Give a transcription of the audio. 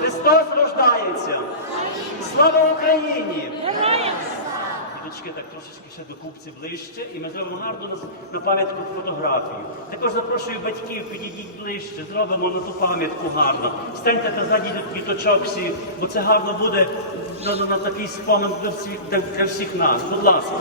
Христос рождається! Слава Україні! Дочки, так трошечки ще до купці ближче, і ми зробимо гарну на, пам'ятку фотографію. Також запрошую батьків, підійдіть ближче, зробимо на ту пам'ятку гарно. Станьте та ззаді до квіточок всі, бо це гарно буде на, на, на такий спомин для всіх, для всіх нас. Будь ласка.